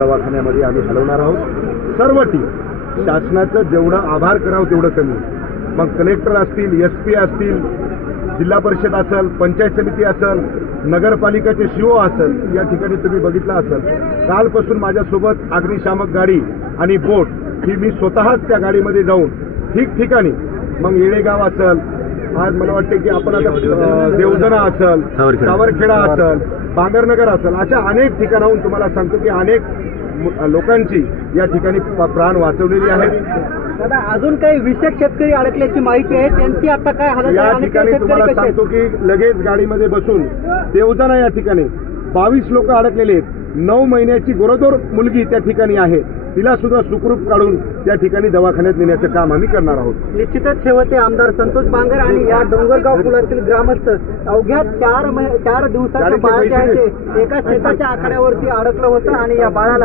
दवाखान्यामध्ये आम्ही हलवणार आहोत. सर्व टीम शासनाचं जेवढं आभार करावं तेवढं कमी. मग कलेक्टर असतील एस पी असतील जिल्हा परिषद असेल पंचायत समिती असेल नगरपालिकेचे शिओ असेल या ठिकाणी तुम्ही बघितलं असेल. कालपासून माझ्यासोबत अग्निशामक गाडी आणि बोट ही मी स्वतःच त्या गाडीमध्ये जाऊन ठिकठिकाणी मग येळेगाव असेल आज मला वाटते की आपण आता अं, देवजना असेल सावरखेडा. असेल बांगरनगर असेल अशा अनेक ठिकाणाहून तुम्हाला सांगतो की अनेक लोकांची या ठिकाणी प्राण वाचवलेली आहेत. दादा अजून काही विशेष शेतकरी अडकल्याची माहिती आहे त्यांची आता काय हालत आहे? या ठिकाणी तुम्हाला? सांगतो की लगेच गाडीमध्ये बसून देवजाना या ठिकाणी बावीस लोक अडकलेले आहेत. नऊ महिन्याची गोरोदर मुलगी त्या ठिकाणी आहे. तिला सुद्धा सुखरूप काढून त्या ठिकाणी दवाखान्यात नेण्याचं काम आम्ही करणार आहोत. निश्चितच शेवटे आमदार संतोष बांगर आणि या डोंगरगाव पुलातील ग्रामस्थ अवघ्या चार चार गाडीचे बाळ जे पैसे आहे ते एका शेताच्या आखाड्यावरती अडकलं होतं आणि या बाळाला